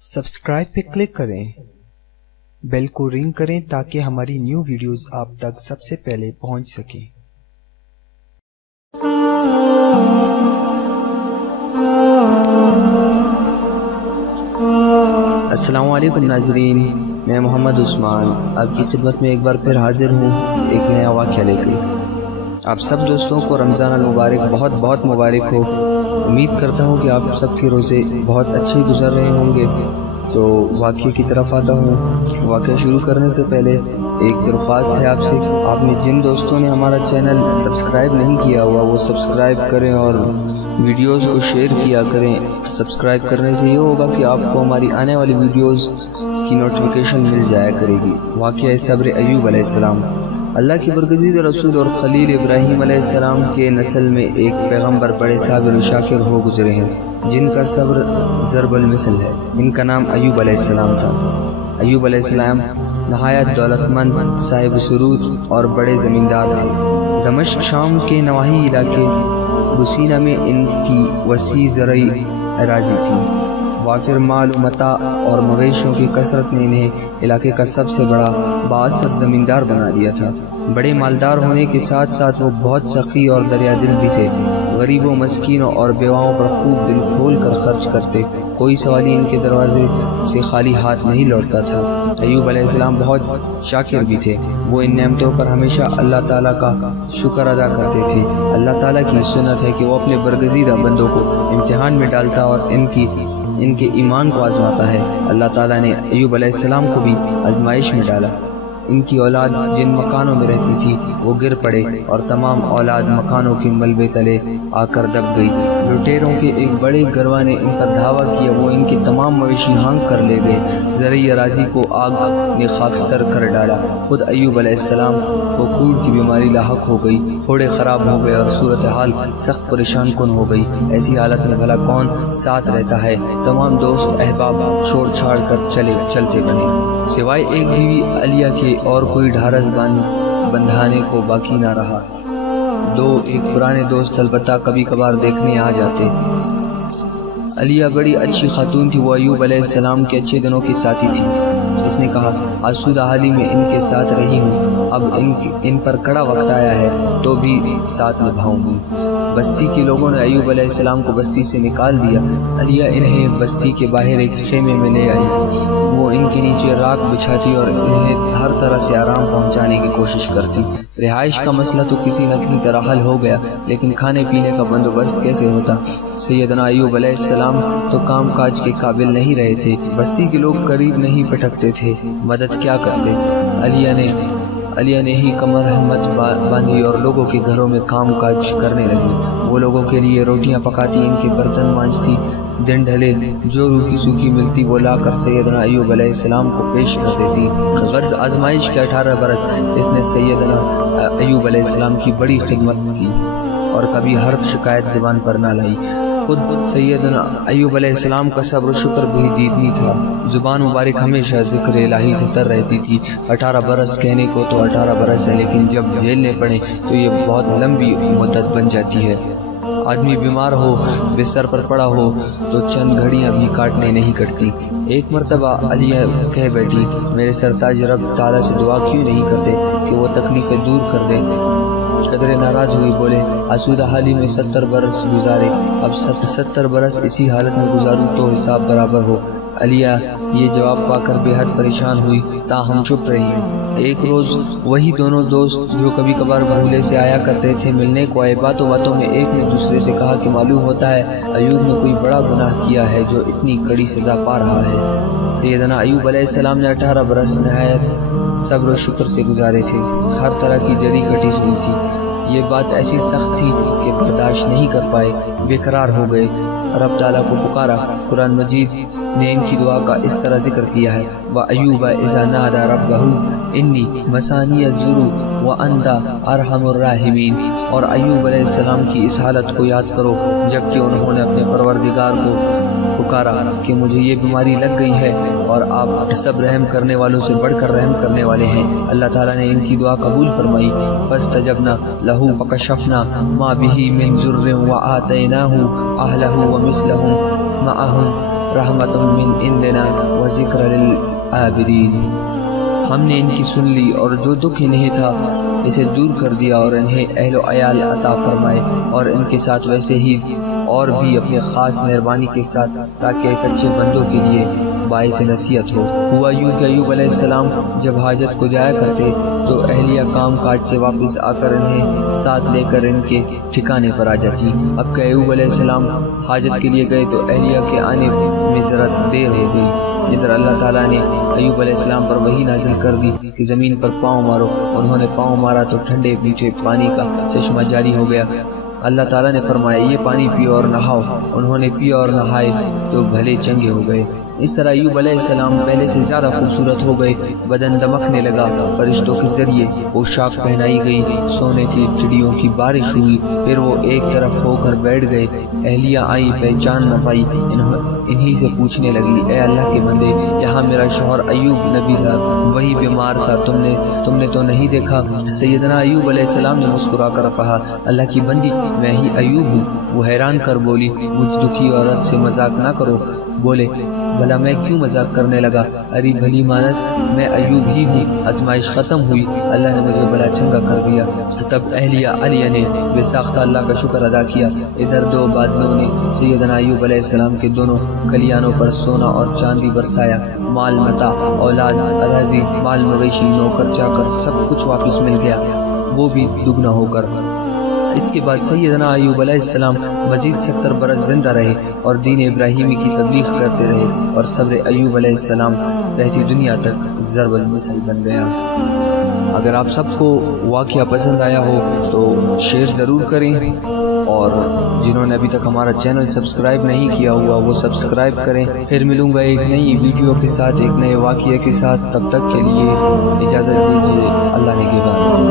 Subscribe पे click करें, bell को रिंग करें ताकि हमारी न्यू वीडियोस आप तक सबसे पहले पहुंच सकें। अस्सलामु अलैकुम नाज़रीन, मैं मोहम्मद उस्मान आपकी खिदमत में एक बार फिर हाजिर हूँ एक नया वाक़या लेकर। आप सब दोस्तों को रमज़ान अल मुबारक बहुत बहुत मुबारक हो। उम्मीद करता हूँ कि आप सबके रोज़े बहुत अच्छे गुजर रहे होंगे। तो वाक़ये की तरफ आता हूँ। वाक़या शुरू करने से पहले एक दरख्वास्त है आपसे, आपने जिन दोस्तों ने हमारा चैनल सब्सक्राइब नहीं किया हुआ वो सब्सक्राइब करें और वीडियोस को शेयर किया करें। सब्सक्राइब करने से ये होगा कि आपको हमारी आने वाली वीडियोस की नोटिफिकेशन मिल जाया करेगी। वाक़या सब्र अय्यूब अलैहिस्सलाम। अल्लाह की बरगज़ीदा रसूल और खलील इब्राहीम अलैहिस्सलाम के नस्ल में एक पैगम्बर बड़े साबिर और शाकिर हो गुजरे हैं जिनका सब्र ज़रबुल मिसल है। इनका नाम अय्यूब अलैहिस्सलाम था। अय्यूब अलैहिस्सलाम नहायत दौलतमंद, साहिब सुरूद और बड़े ज़मींदार थे। दमिश्क शाम के नवाही इलाके बुसीना में इनकी वसी ज़रई अराज़ी थी। वाफिर माल मता और मवेशियों की कसरत ने इन्हें इलाके का सबसे बड़ा बाअसर ज़मींदार बना दिया था। बड़े मालदार होने के साथ साथ वो बहुत सखी और दरिया दिल भी थे। गरीबों, मस्कीनों और बेवाओं पर खूब दिल खोल कर खर्च करते। कोई सवाली इनके दरवाजे से खाली हाथ नहीं लौटता था। अय्यूब अलैहिस्सलाम बहुत शाकिर भी थे। वो इन नेमतों पर हमेशा अल्लाह ताला का शुक्र अदा करते थे। अल्लाह ताला की सुन्नत है कि वो अपने बरगज़ीदा बंदों को इम्तिहान में डालता और इनके ईमान को आजमाता है। अल्लाह ताला ने अय्यूब अलैहिस्सलाम को भी आजमाइश में डाला। इनकी औलाद जिन मकानों में रहती थी वो गिर पड़े और तमाम औलाद मकानों के मलबे तले आकर दब गई। लुटेरों के एक बड़े गरवा ने इन पर धावा किया। वो इनके तमाम मवेशी हाँक कर ले गए। ज़रई अराज़ी को आग ने खाकस्तर कर डाला। खुद अय्यूब अलैहिस्सलाम को कूड़ की बीमारी लाहक हो गई। घोड़े ख़राब हो गए और सूरत हाल सख्त परेशान कुन हो गई। ऐसी हालत में भला कौन साथ रहता है। तमाम दोस्त अहबाब छोड़ छाड़ कर चलते गए। सिवाय एक बीवी अलिया के और कोई ढारस बंधाने को बाकी ना रहा। एक पुराने दोस्त अलबत्ता कभी कभार देखने आ जाते। अलिया बड़ी अच्छी खातून थी। वो अय्यूब अलैहिस्सलाम के अच्छे दिनों की साथी थी। इसने कहा, आसूदा हाली में इनके साथ रही हूँ, अब इन पर कड़ा वक्त आया है तो भी साथ निभाऊंगी। बस्ती के लोगों ने अय्यूब अलैहिस्सलाम को बस्ती से निकाल दिया। अलिया इन्हें बस्ती के बाहर एक खेमे में ले आई। वो इनके नीचे राख बिछाती और इन्हें हर तरह से आराम पहुंचाने की कोशिश करती। रिहाइश का मसला तो किसी न किसी तरह हल हो गया, लेकिन खाने पीने का बंदोबस्त कैसे होता। सैयदना अय्यूब अलैहिस्सलाम तो काम काज के काबिल नहीं रहे थे। बस्ती के लोग करीब नहीं पटकते थे, मदद क्या करते। अलिया ने ही कमर हिम्मत बांधी और लोगों के घरों में काम काज करने लगी। वो लोगों के लिए रोटियां पकाती, इनके बर्तन मांजती। दिन ढले जो रूखी सूखी मिलती वो लाकर सैयदना अय्यूब अलैहिस्सलाम को पेश कर देती। गर्ज आजमाइश के 18 बरस इसने सैयदना अय्यूब अलैहिस्सलाम की बड़ी खिदमत की और कभी हर्फ शिकायत ज़बान पर ना लाई। खुद सैयदना अय्यूब अलैहिस्सलाम का सब्र शुक्र भी दीदनी था। ज़ुबान मुबारक हमेशा ज़िक्र इलाही से तर रहती थी। 18 बरस कहने को तो 18 बरस है, लेकिन जब झेलने पड़े तो ये बहुत लंबी मुद्दत बन जाती है। आदमी बीमार हो, बिस्तर पर पड़ा हो तो चंद घड़ियां भी काटने नहीं कटती। एक मरतबा अलिया कह बैठी, मेरे सरताज रब ताला से दुआ क्यों नहीं करते कि वो तकलीफ़ें दूर कर दे। कदरे नाराज हुई बोले, आसूदा हाली में 70 बरस गुजारे, अब 70 बरस इसी हालत में गुजारूं तो हिसाब बराबर हो। अलिया ये जवाब पाकर बेहद परेशान हुई, ताहम चुप रही। एक रोज़ वही दोनों दोस्त जो कभी कभार भूले से आया करते थे मिलने को आए। बातों बातों में एक ने दूसरे से कहा कि मालूम होता है अय्यूब ने कोई बड़ा गुनाह किया है जो इतनी कड़ी सज़ा पा रहा है। सैयदना अय्यूब अलैहिस्सलाम ने 18 बरस नहायत सब्र और शुक्र से गुजारे थे। हर तरह की जड़ी कटी हुई थी। ये बात ऐसी सख्त थी कि बर्दाश्त नहीं कर पाए, बेकरार हो गए। रब ताला को पुकारा। कुरान मजीद ने इनकी दुआ का इस तरह जिक्र किया है, व अय्यूब इज़ा नादा रब्बहू इन्नी मसानिय ज़ुरू व अंता अरहमुर राहिमीन। और अय्यूब अलैहिस्सलाम की इस हालत को याद करो जबकि उन्होंने अपने परवरदिगार को पुकारा कि मुझे ये बीमारी लग गई है और आप सब रहम करने वालों से बढ़कर रहम करने वाले हैं। अल्लाह ताला ने इनकी दुआ कबूल फरमाई। फस्तजबना लहू फकशफना मा बिही मिन जुर्रिन व आतैनाहु अहलहु व मिस्लहुम मअहुम رحمۃ من عندنا وذکر للعابدین۔ ہم نے ان کی سن لی اور جو دکھ انہیں تھا اسے دور کر دیا اور انہیں اہل و عیال عطا فرمائے اور ان کے ساتھ ویسے ہی اور بھی اپنے خاص مہربانی کے ساتھ، تاکہ سچے بندوں کے لیے باعث نصیحت ہو۔ ہوا یوں کہ ایوب علیہ السلام جب حاجت کو جایا کرتے تو اہلیہ کام کاج سے واپس آ کر انہیں ساتھ لے کر ان کے ٹھکانے پر آ جاتی۔ اب کہ ایوب علیہ السلام حاجت کے لیے گئے تو اہلیہ کے آنے میں ذرا دیر ہو گئی۔ ادھر اللہ تعالیٰ نے ایوب علیہ السلام پر وحی نازل کر دی کہ زمین پر پاؤں مارو۔ انہوں نے پاؤں مارا تو ٹھنڈے میٹھے پانی کا چشمہ جاری ہو گیا۔ اللہ تعالیٰ نے فرمایا یہ پانی پیو اور نہاؤ۔ انہوں نے پیا اور نہائے تو بھلے چنگے ہو گئے۔ اس طرح ایوب علیہ السلام پہلے سے زیادہ خوبصورت ہو گئے، بدن دمکنے لگا، فرشتوں کے ذریعے پوشاک پہنائی گئی، سونے کی چڑیوں کی بارش ہوئی، پھر وہ ایک طرف ہو کر بیٹھ گئے۔ اہلیہ آئی، پہچان نہ پائی، انہی سے پوچھنے لگی اے اللہ کے بندے، یہاں میرا شوہر ایوب نبی تھا، وہی بیمار تھا، تم نے تو نہیں دیکھا؟ سیدنا ایوب علیہ السلام نے مسکرا کر کہا اللہ کی بندی میں ہی ایوب ہوں۔ وہ حیران کر بولی مجھ دکھی عورت سے مذاق نہ کرو۔ بولے بھلا میں کیوں مذاق کرنے لگا؟ ارے بھلی مانس میں ایوب ہی ہوں، آزمائش ختم ہوئی، اللہ نے مجھے بڑا چنگا کر دیا۔ تب اہلیہ علیہ نے بے ساختہ اللہ کا شکر ادا کیا۔ ادھر دو بادلوں نے سیدنا ایوب علیہ السلام کے دونوں کلیانوں پر سونا اور چاندی برسایا، مال متاع، اولاد، اراضی، مال مویشی، نوکر چاکر، سب کچھ واپس مل گیا، وہ بھی دگنا ہو کر۔ اس کے بعد سیدنا ایوب علیہ السلام مزید 70 برس زندہ رہے اور دین ابراہیمی کی تبلیغ کرتے رہے، اور صبر ایوب علیہ السلام رہتی دنیا تک ضرب المثل بن گیا۔ اگر آپ سب کو واقعہ پسند آیا ہو تو شیئر ضرور کریں، اور جنہوں نے ابھی تک ہمارا چینل سبسکرائب نہیں کیا ہوا وہ سبسکرائب کریں۔ پھر ملوں گا ایک نئی ویڈیو کے ساتھ، ایک نئے واقعے کے ساتھ، تب تک کے لیے اجازت دیجیے، اللہ نگہبان۔